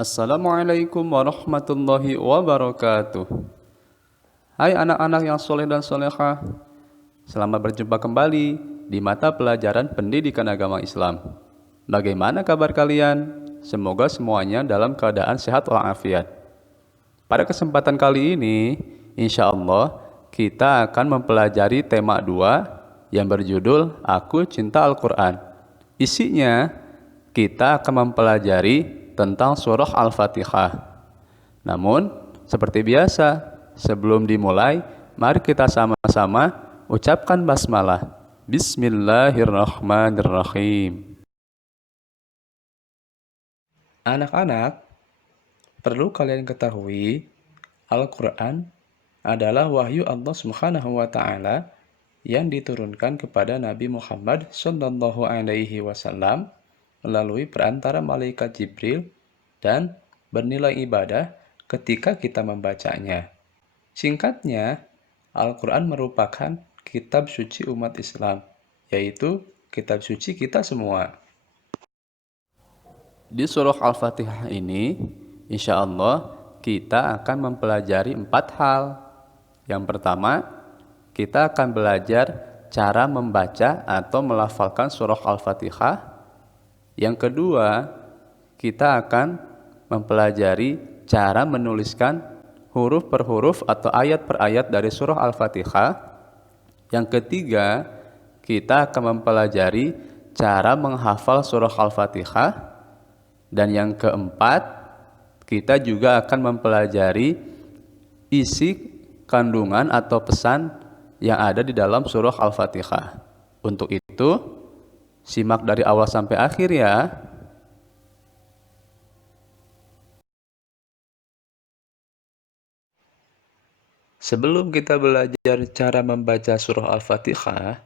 Assalamualaikum warahmatullahi wabarakatuh. Hai anak-anak yang soleh dan solehah, selamat berjumpa kembali di mata pelajaran pendidikan agama Islam. Bagaimana kabar kalian? Semoga semuanya dalam keadaan sehat walafiat. Pada kesempatan kali ini, insya Allah kita akan mempelajari tema 2 yang berjudul Aku Cinta Al-Quran. Isinya, kita akan mempelajari tentang surah Al-Fatihah. Namun, seperti biasa, sebelum dimulai, mari kita sama-sama ucapkan basmalah. Bismillahirrahmanirrahim. Anak-anak, perlu kalian ketahui, Al-Quran adalah wahyu Allah Subhanahu wa Ta'ala yang diturunkan kepada Nabi Muhammad Sallallahu Alaihi Wasallam melalui perantara malaikat Jibril dan bernilai ibadah ketika kita membacanya. Singkatnya, Al-Quran merupakan kitab suci umat Islam, yaitu kitab suci kita semua. Di surah Al-Fatihah ini, insya Allah kita akan mempelajari 4 hal. Yang pertama, kita akan belajar cara membaca atau melafalkan surah Al-Fatihah. Yang kedua, kita akan mempelajari cara menuliskan huruf per huruf atau ayat per ayat dari surah Al-Fatihah. Yang ketiga, kita akan mempelajari cara menghafal surah Al-Fatihah. Dan yang keempat, kita juga akan mempelajari isi kandungan atau pesan yang ada di dalam surah Al-Fatihah. Untuk itu, simak dari awal sampai akhir ya. Sebelum kita belajar cara membaca surah Al-Fatihah,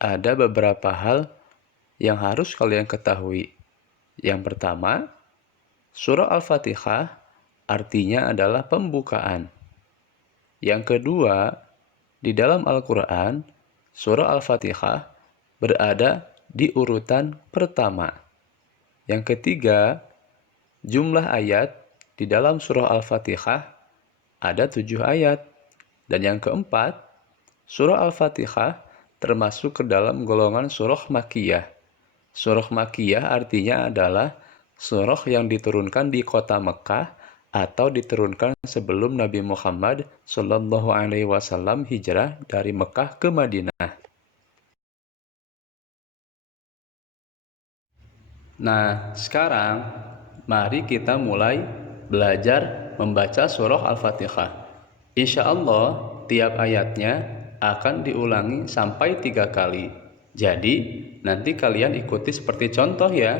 ada beberapa hal yang harus kalian ketahui. Yang pertama, surah Al-Fatihah artinya adalah pembukaan. Yang kedua, di dalam Al-Quran, surah Al-Fatihah berada di urutan pertama. Yang ketiga, jumlah ayat di dalam surah Al-Fatihah ada 7 ayat. Dan yang keempat, surah Al-Fatihah termasuk ke dalam golongan surah Makkiyah. Surah Makkiyah artinya adalah surah yang diturunkan di kota Mekah atau diturunkan sebelum Nabi Muhammad Shallallahu Alaihi Wasallam hijrah dari Mekah ke Madinah. Nah, sekarang mari kita mulai belajar membaca surah Al-Fatihah. Insya Allah, tiap ayatnya akan diulangi sampai 3 kali. Jadi, nanti kalian ikuti seperti contoh ya.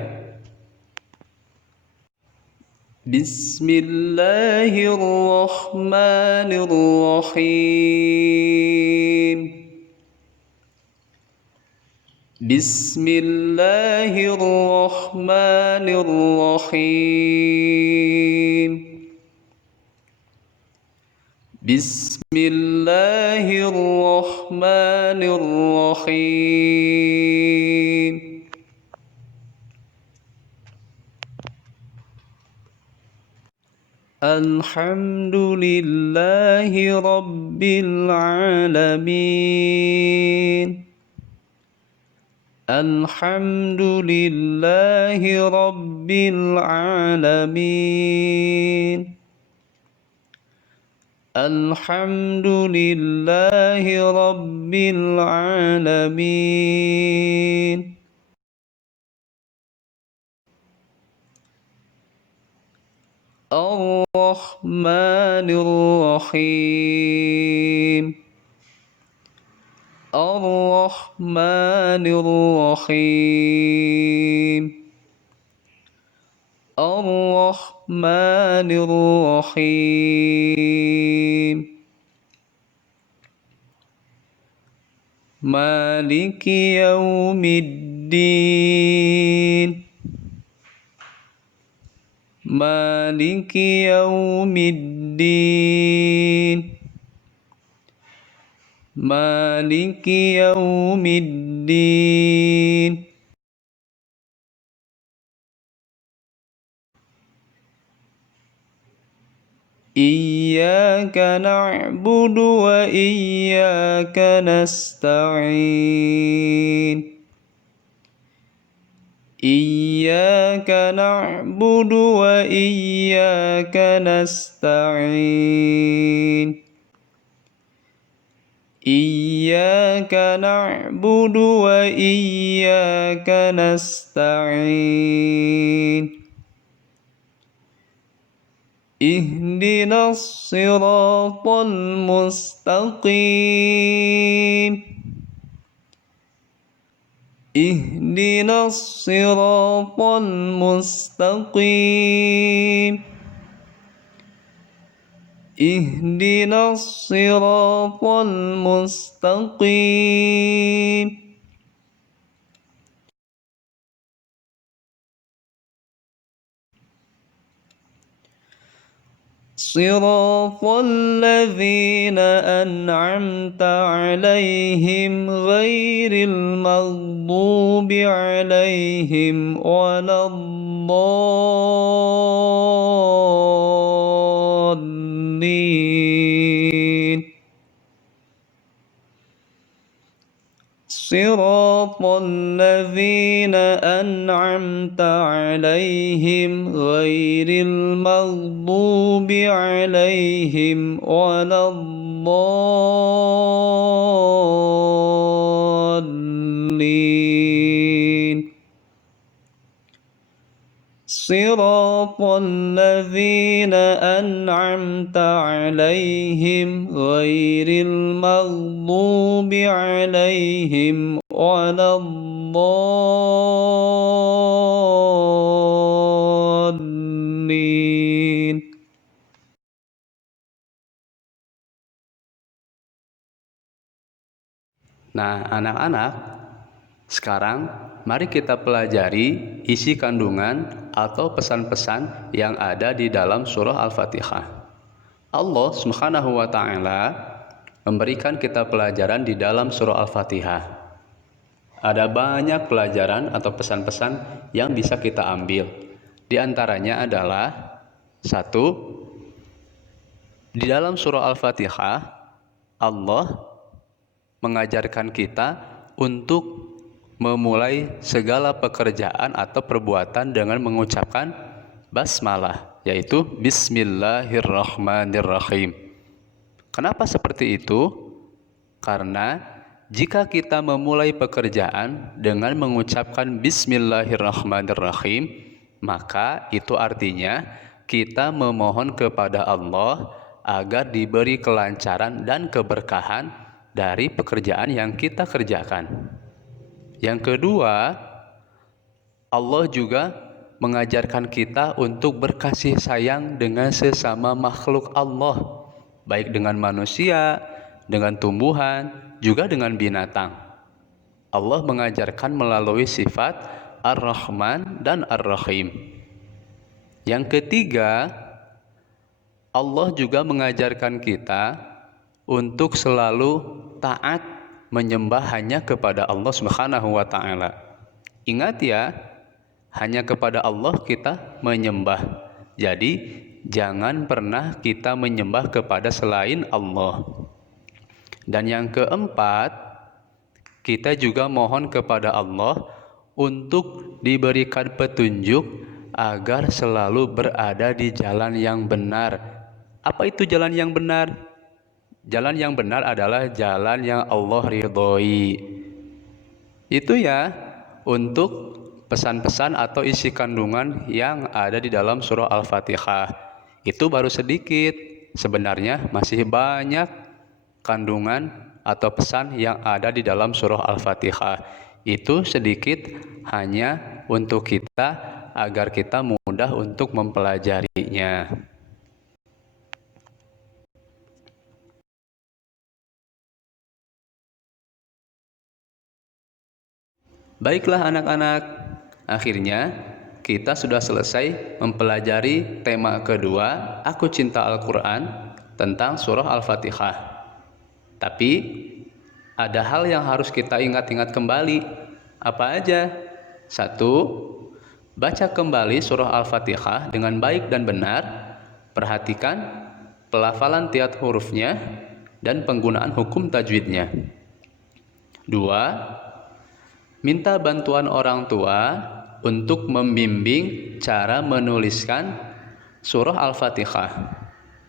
Bismillahirrahmanirrahim. Bismillahirrahmanirrahim. Bismillahirrahmanirrahim. Alhamdulillahi Rabbil Alamin. Alhamdulillahi Rabbil Alamin. Alhamdulillahi Rabbil Alamin. Ar-Rahmanir-Rahim. Ar-Rahmanir-Rahim. Ar-Rahmanir-Rahim. Maliki Yaumiddin. Maliki Yaumiddin. Maliki Yaumiddin. Iyyaka na'budu wa iyyaka nasta'in. Iyyaka na'budu wa iyyaka nasta'in. Iyyaka na'budu wa iyyaka nasta'in. Ihdinas siratal mustaqim. Ihdinas siratal mustaqim. Ihdinas siratal mustaqim. صراط الذين أنعمت عليهم غير المغضوب عليهم ولا الضالين. صراط الذين أنعمت عليهم غير المغضوب عليهم ولا الضالين. صراط الذين أنعمت عليهم غير المغضوب عليهم ولا الضالين. Nah, anak-anak, sekarang mari kita pelajari isi kandungan atau pesan-pesan yang ada di dalam surah Al-Fatihah. Allah Subhanahu wa Ta'ala memberikan kita pelajaran di dalam surah Al-Fatihah. Ada banyak pelajaran atau pesan-pesan yang bisa kita ambil. Di antaranya adalah satu, di dalam surah Al-Fatihah Allah mengajarkan kita untuk memulai segala pekerjaan atau perbuatan dengan mengucapkan basmalah, yaitu Bismillahirrahmanirrahim. Kenapa seperti itu? Karena jika kita memulai pekerjaan dengan mengucapkan Bismillahirrahmanirrahim, maka itu artinya kita memohon kepada Allah agar diberi kelancaran dan keberkahan dari pekerjaan yang kita kerjakan. Yang kedua, Allah juga mengajarkan kita untuk berkasih sayang dengan sesama makhluk Allah, baik dengan manusia, dengan tumbuhan, juga dengan binatang. Allah mengajarkan melalui sifat Ar-Rahman dan Ar-Rahim. Yang ketiga, Allah juga mengajarkan kita untuk selalu taat menyembah hanya kepada Allah Subhanahu wa Ta'ala. Ingat ya, hanya kepada Allah kita menyembah. Jadi jangan pernah kita menyembah kepada selain Allah. Dan yang keempat, kita juga mohon kepada Allah untuk diberikan petunjuk agar selalu berada di jalan yang benar. Apa itu jalan yang benar? Jalan yang benar adalah jalan yang Allah ridhoi. Itu ya untuk pesan-pesan atau isi kandungan yang ada di dalam surah Al-Fatihah. Itu baru sedikit. Sebenarnya masih banyak kandungan atau pesan yang ada di dalam surah Al-Fatihah. Itu sedikit hanya untuk kita agar kita mudah untuk mempelajarinya. Baiklah anak-anak, akhirnya kita sudah selesai mempelajari tema kedua, Aku Cinta Al-Quran, tentang surah Al-Fatihah. Tapi ada hal yang harus kita ingat-ingat kembali. Apa aja? Satu, baca kembali surah Al-Fatihah dengan baik dan benar. Perhatikan pelafalan tiap hurufnya, dan penggunaan hukum tajwidnya. 2. Minta bantuan orang tua untuk membimbing cara menuliskan surah Al-Fatihah.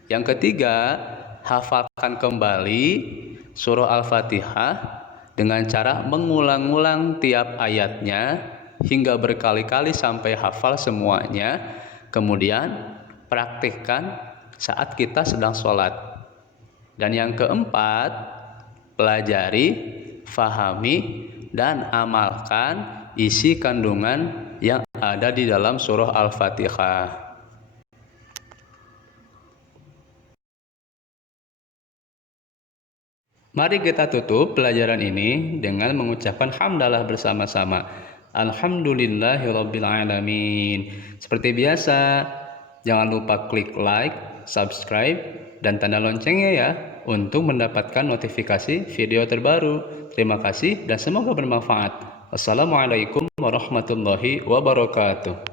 Yang ketiga, hafalkan kembali surah Al-Fatihah dengan cara mengulang-ulang tiap ayatnya hingga berkali-kali sampai hafal semuanya. Kemudian praktikkan saat kita sedang sholat. Dan yang keempat, pelajari, fahami, dan amalkan isi kandungan yang ada di dalam surah Al-Fatihah. Mari kita tutup pelajaran ini dengan mengucapkan hamdalah bersama-sama. Alhamdulillahirabbil alamin. Seperti biasa, jangan lupa klik like, subscribe, dan tanda loncengnya ya untuk mendapatkan notifikasi video terbaru. Terima kasih dan semoga bermanfaat. Assalamualaikum warahmatullahi wabarakatuh.